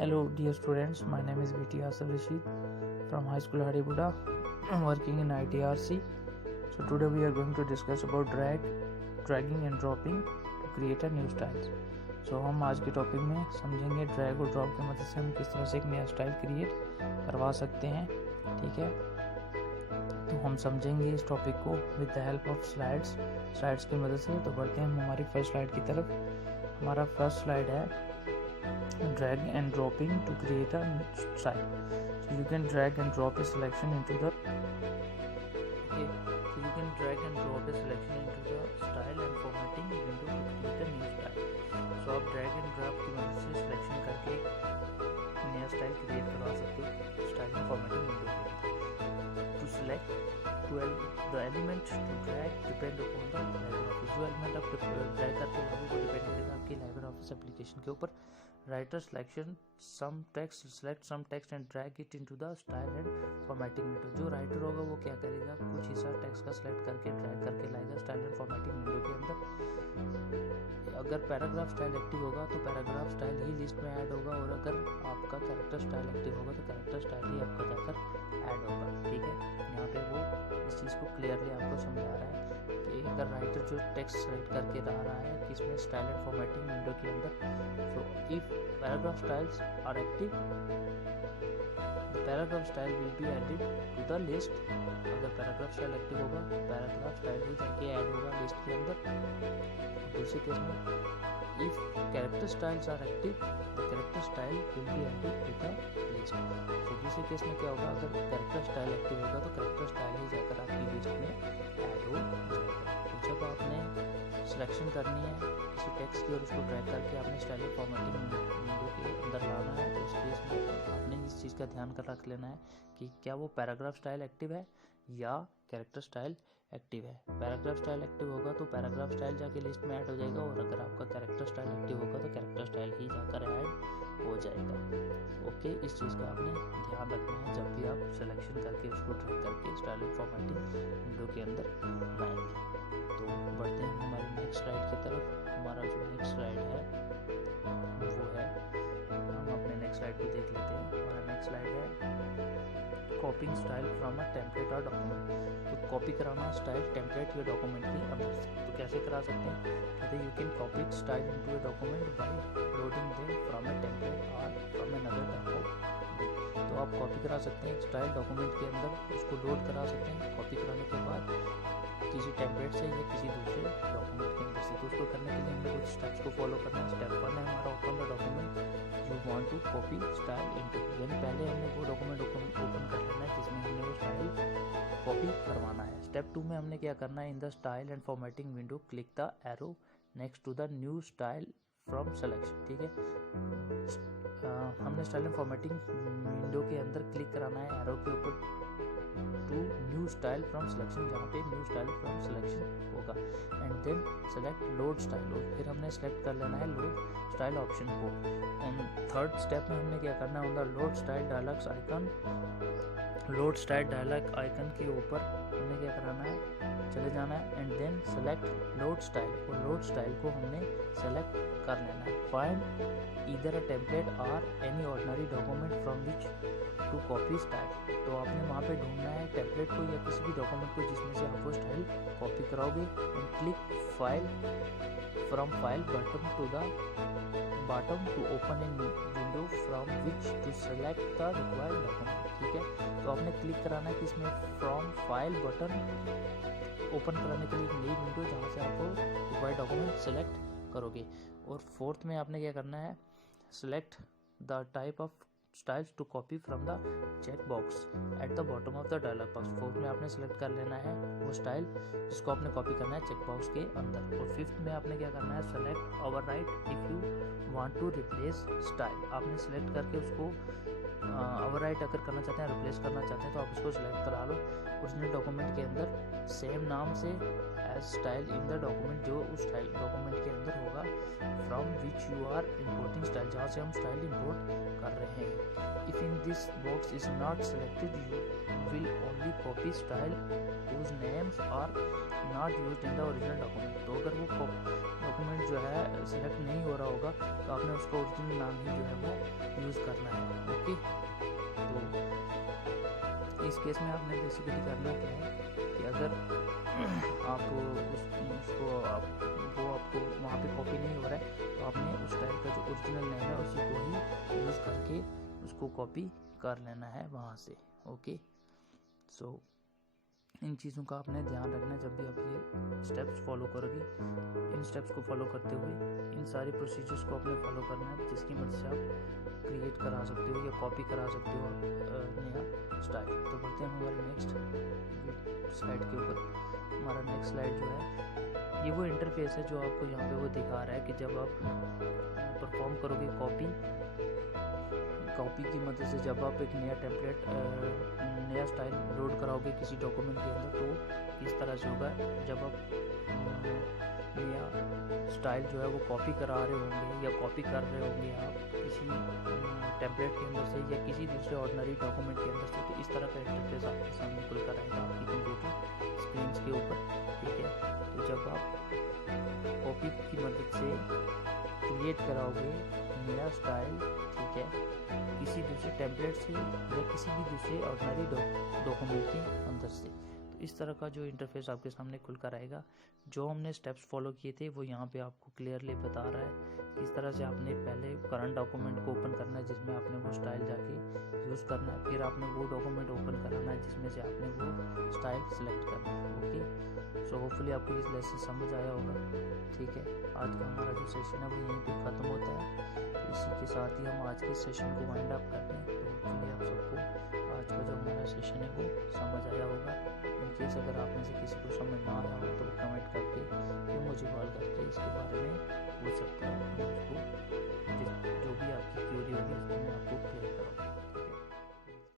Hello dear students, my name is VT Asif Rashid from High School Haribuda. I'm working in ITRC. So today we are going to discuss about dragging and dropping to create a new style. So हम आज के topic में समझेंगे drag और drop की मदद से हम किस तरह से एक नया स्टाइल क्रिएट करवा सकते हैं. ठीक है, तो हम समझेंगे इस टॉपिक को with the help of slides की मदद से. तो बढ़ते हैं हम हमारी फर्स्ट स्लाइड की तरफ. हमारा फर्स्ट स्लाइड है drag and dropping to create a style. So you can drag and drop a selection into the style and formatting window to create a new style. So आप drag and drop की मदद से selection करके नया style create करवा सकते हो style and formatting window में. To select the element to drag depend upon the LibreOffice. जो एलिमेंट आप ड्रैग करके लाओगे वो डिपेंड करेगा आपकी LibreOffice एप्लीकेशन के ऊपर. Writer selection select some text and drag it into the style and formatting window. जो राइटर होगा वो क्या करेगा, कुछ हिस्सा टेक्स्ट का सिलेक्ट करके ड्रैग करके लाएगा स्टाइल एंड फॉर्मेटिंग विंडो के अंदर. अगर पैराग्राफ स्टाइल एक्टिव होगा तो पैराग्राफ स्टाइल ही लिस्ट में ऐड होगा, और अगर आपका कैरेक्टर स्टाइल एक्टिव होगा तो कैरेक्टर स्टाइल ही आपका जाकर ऐड होगा. ठीक है, यहाँ पे वो इस चीज़ को क्लियरली आपको समझा रहा है कि अगर राइटर जो टेक्स्ट सेलेक्ट करके ला रहा है किसमें स्टाइल एंड फॉर्मेटिंग विंडो के अंदर. So if paragraph styles are active the paragraph style will be added to the list. अगर पैराग्राफ स्टाइल एक्टिव होगा तो पैराग्राफ स्टाइल ही जाके ऐड होगा लिस्ट के अंदर. दूसरे केस में if character styles are active the character style will be added to the list. तो दूसरे केस में क्या होगा, अगर कैरेक्टर स्टाइल एक्टिव होगा तो कैरेक्टर स्टाइल ही जाकर आपकी लिस्ट में ऐड हो जाएगा. तो जब आपने सिलेक्शन करनी है किसी टेक्स्ट की और उसको ड्रैग करके आपने स्टाइल और फॉर्मेटिंग विंडो के अंदर लाना है, तो उस केस में आपने इस चीज़ का ध्यान कर रख लेना है कि क्या वो पैराग्राफ स्टाइल एक्टिव है या कैरेक्टर स्टाइल एक्टिव है. पैराग्राफ स्टाइल एक्टिव होगा तो पैराग्राफ स्टाइल जाके लिस्ट में ऐड हो जाएगा, और अगर आपका कैरेक्टर स्टाइल एक्टिव होगा तो कैरेक्टर स्टाइल ही जाकर ऐड हो जाएगा. ओके, इस चीज़ का आपने ध्यान रखना है जब भी आप सिलेक्शन करके उसको ड्रैग करके स्टाइल और फॉर्मेटिंग विंडो के अंदर लाएंगे. तो बढ़ते हैं हमारी नेक्स्ट स्लाइड की तरफ. हमारा जो नेक्स्ट स्लाइड है वो है, हम अपने नेक्स्ट स्लाइड को देख लेते हैं. हमारा नेक्स्ट स्लाइड है कॉपिंग स्टाइल फ्रॉम अ टेम्पलेट और डॉक्यूमेंट. तो कॉपी कराना स्टाइल टेम्पलेट या डॉक्यूमेंट के अंदर से. तो कैसे करा सकते हैं, कहते you can copy style into a document bye loading them from a template और फ्रॉम अनदर डॉक्यूमेंट. तो आप कॉपी करा सकते हैं स्टाइल डॉक्यूमेंट के अंदर, उसको लोड करा सकते हैं कॉपी कराने के बाद किसी टेम्पलेट से या किसी दूसरे डॉक्यूमेंट के अंदर से. तो उसको करने के लिए हमें कुछ स्टेप्स को फॉलो करना है. स्टेप 1 है हमारा open the document you want to copy style into. यानी पहले हमने वो डॉक्यूमेंट ओपन कर लेना है जिसमें हमने वो स्टाइल कॉपी करवाना है. स्टेप 2 में हमने क्या करना है, in the style and formatting window click the arrow next to the new style from selection. ठीक है, हमने स्टाइल एंड फॉर्मेटिंग विंडो के अंदर क्लिक कराना है एरो के ऊपर to new style from selection, जहाँ पे न्यू स्टाइल फ्रॉम सिलेक्शन होगा. And then select load style, और फिर हमने सेलेक्ट कर लेना है लोड स्टाइल ऑप्शन को. ऑन थर्ड स्टेप में हमने क्या करना है, on the load style dialog icon के ऊपर हमने क्या कराना है, चले जाना है and then select load style, और लोड स्टाइल को हमने सेलेक्ट कर लेना है. Find either a template or any ordinary document from which to copy style. तो आपने वहाँ पे ढूंढना है टेम्पलेट को या किसी भी डॉक्यूमेंट को जिसमें से आप वो स्टाइल कॉपी कराओगे. And click file from file button to open in window from which to select the required document. ठीक है, तो आपने क्लिक कराना है किसमें, फ्रॉम फाइल बटन ओपन कराने के लिए एक नई विंडो जहाँ से आपको रिक्वायर्ड डॉक्यूमेंट सेलेक्ट करोगे. और फोर्थ में आपने क्या करना है, select the type of styles to copy from the check box at the bottom of the dialog box. Fourth में आपने सेलेक्ट कर लेना है वो स्टाइल जिसको आपने कॉपी करना है चेक बॉक्स के अंदर. और फिफ्थ में आपने क्या करना है, select overwrite if you want to replace style. आपने सेलेक्ट करके उसको ओवरराइट अगर करना चाहते हैं, रिप्लेस करना चाहते हैं, तो आप उसको सेलेक्ट करा लो. ओरिजिनल डॉक्यूमेंट के अंदर सेम नाम से as style in the document, जो उस स्टाइल डॉक्यूमेंट के अंदर होगा, from which you are importing style, जहाँ से हम स्टाइल इम्पोर्ट कर रहे हैं। If in this box is not selected you will only copy style whose names are not used in the original document. तो अगर वो डॉक्यूमेंट जो है सिलेक्ट नहीं हो रहा होगा तो आपने उसका ओरिजिनल नाम ही जो है वो यूज़ करना है। ओके, तो इस केस में आपने बेसिकली करना क्या है कि अगर आप उसको वो आपको वहाँ पे कॉपी नहीं हो रहा है तो आपने उस टाइप का जो ओरिजिनल नेम है उसी को ही यूज़ करके उसको कॉपी कर लेना है वहाँ से। ओके, सो इन चीज़ों का आपने ध्यान रखना जब भी आप ये स्टेप्स फॉलो करोगे। इन स्टेप्स को फॉलो करते हुए इन सारे प्रोसीजर्स को आपने फॉलो करना है, जिसकी मदद से आप क्रिएट करा सकते हो या कॉपी करा सकते हो नया स्टाइल। तो बढ़ते हैं हमारे नेक्स्ट स्लाइड के ऊपर। हमारा नेक्स्ट स्लाइड जो है ये वो इंटरफेस है जो आपको यहाँ पे वो दिखा रहा है कि जब आप परफॉर्म करोगे कॉपी की मदद से, जब आप एक नया टेम्पलेट नया स्टाइल लोड कराओगे किसी डॉक्यूमेंट के अंदर तो किस तरह से होगा। जब आप नया स्टाइल जो है वो कॉपी करा रहे होंगे या कॉपी कर रहे होंगे आप किसी टेम्पलेट के अंदर से या किसी दूसरे ऑर्डिनरी डॉक्यूमेंट के अंदर से, तो इस तरह का इंटरफेस आपके सामने खुल कर आएगा आपकी कंप्यूटर स्क्रीन के ऊपर। ठीक है, तो जब आप कॉपी की मदद से क्रिएट कराओगे नया स्टाइल, ठीक है, किसी दूसरे टेम्पलेट से या किसी भी दूसरे ऑर्डिनरी डॉक्यूमेंट के अंदर से, तो इस तरह का जो इंटरफेस आपके सामने खुल कर आएगा। जो हमने स्टेप्स फॉलो किए थे वो यहाँ पे आपको क्लियरली बता रहा है किस तरह से आपने पहले करंट डॉक्यूमेंट को ओपन करना है जिसमें आपने वो स्टाइल जाके यूज़ करना है, फिर आपने वो डॉक्यूमेंट ओपन कराना है जिसमें से आपने वो स्टाइल सेलेक्ट करना है। ओके, सो होपफुली आपको ये लेसन समझ आया होगा। ठीक है, आज का हमारा जो सेशन है वो यहीं पे ख़त्म होता है। तो इसी के साथ ही हम आज के सेशन को वाइंड अप करते हैं। तो होपफुली आप सबको आज का जो हमारा सेशन है वो समझ आया होगा। इनकेस अगर आप में से किसी को समझ ना आया हो तो कमेंट करके या मुझे कॉल करके इसके बारे में पूछ सकते हैं। मैं उसको